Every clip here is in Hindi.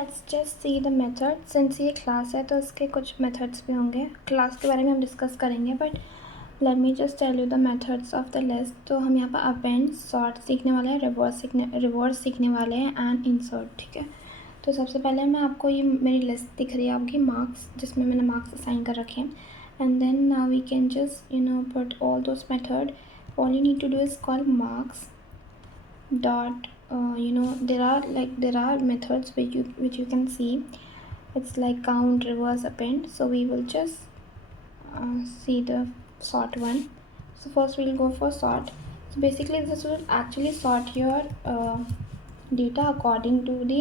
Let's just see the method. Since ये क्लास है तो इसके कुछ मेथड्स भी होंगे, क्लास के बारे में हम डिस्कस करेंगे, but let me just tell you the methods of the list. तो हम यहाँ पर अपेंड, सॉर्ट सीखने वाले हैं, रिवर्स सीखने वाले हैं एंड इंसर्ट। ठीक है, तो सबसे पहले मैं आपको ये मेरी लिस्ट दिख रही है आपकी मार्क्स, जिसमें मैंने मार्क्स असाइन कर रखे हैं, and then now we can just put all those method. All you need to do is call marks dot there are methods which you can see. It's like count, reverse, append. So we will just see the sort one. So first we'll go for sort. So basically this will actually sort your data according to the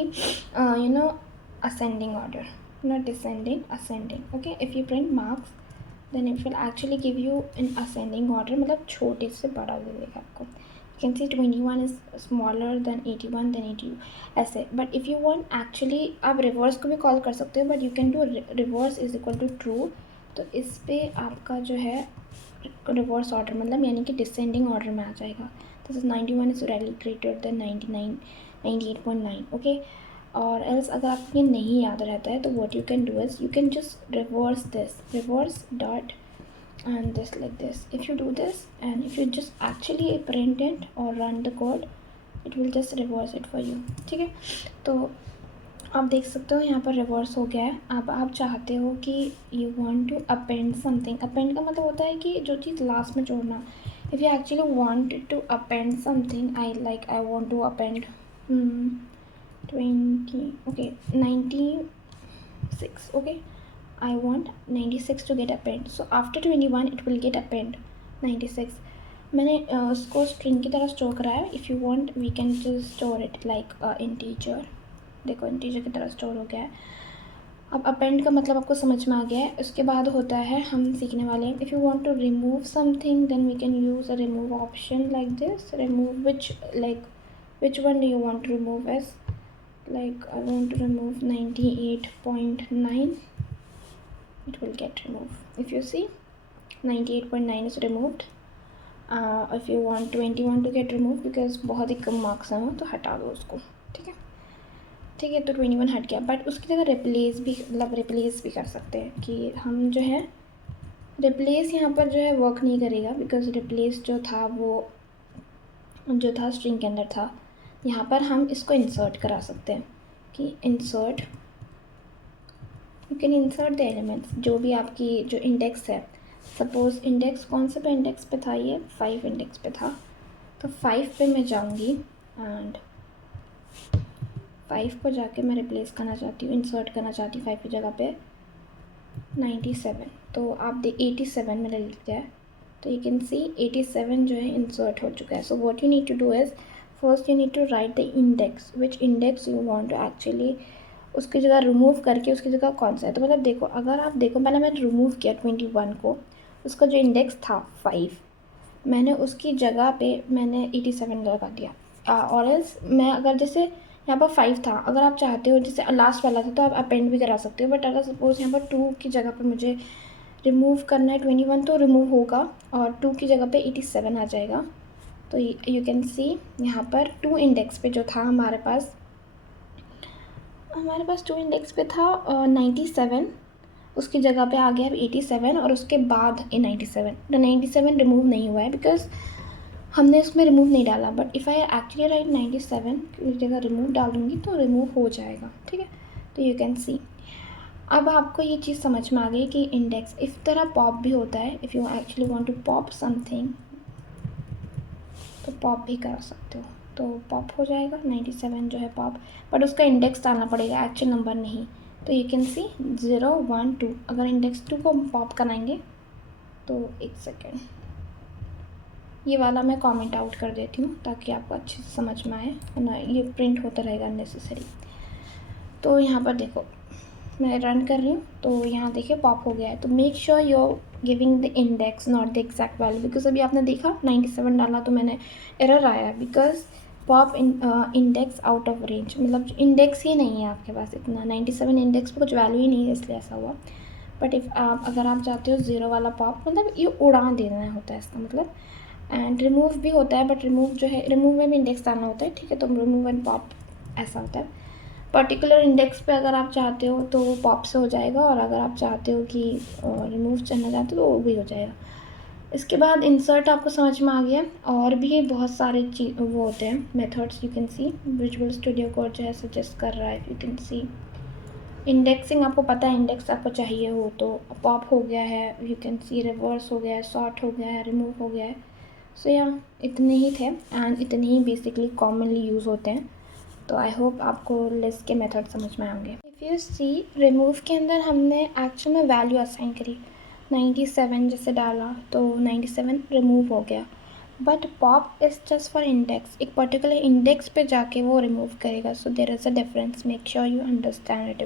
ascending order, not descending, ascending. Okay, if you print marks then it will actually give you in ascending order, मतलब छोटे से बड़ा दे देगा आपको. You can see 21 is smaller than 81 then 82 ऐसे. But if you want actually आप reverse को भी कॉल कर सकते हो, but you can do reverse is equal to true. तो इस पे आपका जो है रिवर्स ऑर्डर मतलब यानी कि डिसेंडिंग ऑर्डर में आ जाएगा. This is 91 is rally greater than 98.9. Okay, और एल्स अगर आपको ये नहीं याद रहता है तो what you can do is you can just reverse dot and this like this. If you do this and if you just actually print it or run the code, it will just reverse it for you. ठीक है, तो आप देख सकते हो यहाँ पर रिवर्स हो गया है. अब आप चाहते हो कि you want to append something. Append का मतलब होता है कि जो चीज़ लास्ट में जोड़ना. If you actually want to append something, I want to append 20, okay, 96. okay, I want 96 to get append. So after 21 it will get append 96. मैंने उसको स्ट्रिंग की तरह स्टोर करा है. If you want we can just store it like integer. देखो इंटीजर की तरह स्टोर हो गया है. अब अपेंड का मतलब आपको समझ में आ गया है. उसके बाद होता है हम सीखने वाले हैं. If you want to remove something then we can use a remove option like this. Remove which one do you want to remove as, like I want to remove 98.9. it will get removed. If you see 98.9 is removed. If you want 21 to get removed because बहुत ही कम मार्क्स हैं तो हटा दो उसको. ठीक है, ठीक है, तो 21 हट गया. बट उसकी जगह रिप्लेस भी कर सकते हैं कि हम जो है रिप्लेस यहाँ पर जो है वर्क नहीं करेगा बिकॉज रिप्लेस जो था वो जो था स्ट्रिंग के अंदर था. यहाँ पर हम इसको इंसर्ट करा सकते हैं कि insert, you can insert the elements. जो भी आपकी जो इंडेक्स है, सपोज़ इंडेक्स कौन से पे इंडेक्स पे था, ये 5 इंडेक्स पे था. तो 5 पे मैं जाऊँगी एंड 5 को जाके मैं रिप्लेस करना चाहती हूँ, इंसर्ट करना चाहती हूँ 5 की जगह पे 97. तो आप 87 मैंने लिख दिया है. तो यू कैन सी 87 जो है इंसर्ट हो चुका है. So what you need to do is first you need to write the index, which index you want to actually उसकी जगह रिमूव करके उसकी जगह कौन सा है. तो मतलब देखो, अगर आप देखो पहले मैंने रिमूव किया 21 को, उसका जो इंडेक्स था 5, मैंने उसकी जगह पे मैंने 87 लगा दिया. और एल्स मैं अगर जैसे यहाँ पर 5 था, अगर आप चाहते हो जैसे लास्ट वाला था तो आप अपेंड भी करा सकते हो. बट अगर सपोज़ यहाँ पर 2 की जगह पर मुझे रिमूव करना है 21 तो रिमूव होगा और 2 की जगह पे 87 आ जाएगा. तो यू कैन सी यहाँ पर 2 इंडेक्स पे जो था हमारे पास 2 इंडेक्स पे था 97, उसकी जगह पे आ गया है 87 और उसके बाद 97. तो 97 रिमूव नहीं हुआ है बिकॉज हमने उसमें रिमूव नहीं डाला. But if I actually right 97 की जगह रिमूव डालूँगी तो रिमूव हो जाएगा. ठीक है, तो यू कैन सी अब आपको ये चीज़ समझ में आ गई कि इंडेक्स इस तरह पॉप भी होता है. If you actually want to pop something तो पॉप भी कर सकते हो. तो पॉप हो जाएगा 97 जो है पॉप, बट उसका इंडेक्स डालना पड़ेगा, एक्चुअल नंबर नहीं. तो यू कैन सी 0, 1, 2. अगर इंडेक्स 2 को पॉप कराएंगे तो एक सेकेंड, ये वाला मैं कमेंट आउट कर देती हूँ ताकि आपको अच्छे से समझ में आए, वरना ये प्रिंट होता रहेगा अननेसेसरी. तो यहाँ पर देखो मैं रन कर रही हूँ तो यहाँ देखिए पॉप हो गया है. तो make sure you are giving the index not the exact value. Because अभी आपने देखा 97 डाला तो मैंने एरर आया because pop index out of range, मतलब इंडेक्स ही नहीं है आपके पास इतना. 97 इंडेक्स पे कुछ वैल्यू ही नहीं है इसलिए ऐसा हुआ. बट अगर आप चाहते हो 0 वाला पॉप, मतलब ये उड़ा देना होता है इसका मतलब. एंड रिमूव भी होता है, बट रिमूव जो है रिमूव में भी इंडेक्स डालना होता है. ठीक है, तो रिमूव एंड पॉप ऐसा होता है. पर्टिकुलर इंडेक्स पे अगर आप चाहते हो तो वो पॉप से हो जाएगा, और अगर आप चाहते हो कि रिमूव करना चाहते हो तो वो भी हो जाएगा। इसके बाद इंसर्ट आपको समझ में आ गया। और भी बहुत सारे वो होते हैं methods, you can see visual studio code जो है सजेस्ट कर रहा है, यू कैन सी। इंडेक्सिंग आपको पता है, इंडेक्स आपको चाहिए हो तो पॉप हो गया है, यू कैन सी रिवर्स हो गया है, सॉर्ट हो गया है, रिमूव हो गया है। सो या इतने ही थे एंड इतने ही बेसिकली कॉमनली यूज़ होते हैं। तो आई होप आपको लिस्ट के मेथड समझ में आएंगे। इफ़ यू सी रिमूव के अंदर हमने एक्चुअल में वैल्यू असाइन करी, 97 जैसे डाला तो 97 रिमूव हो गया। But pop is just for index, एक पर्टिकुलर इंडेक्स पे जाके वो रिमूव करेगा। So there is a difference, make sure you understand it.